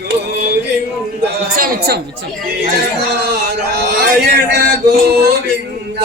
గోవింద. ఉత్సవం ఉత్సవం ఉత్సవం. నారాయణ గోవింద.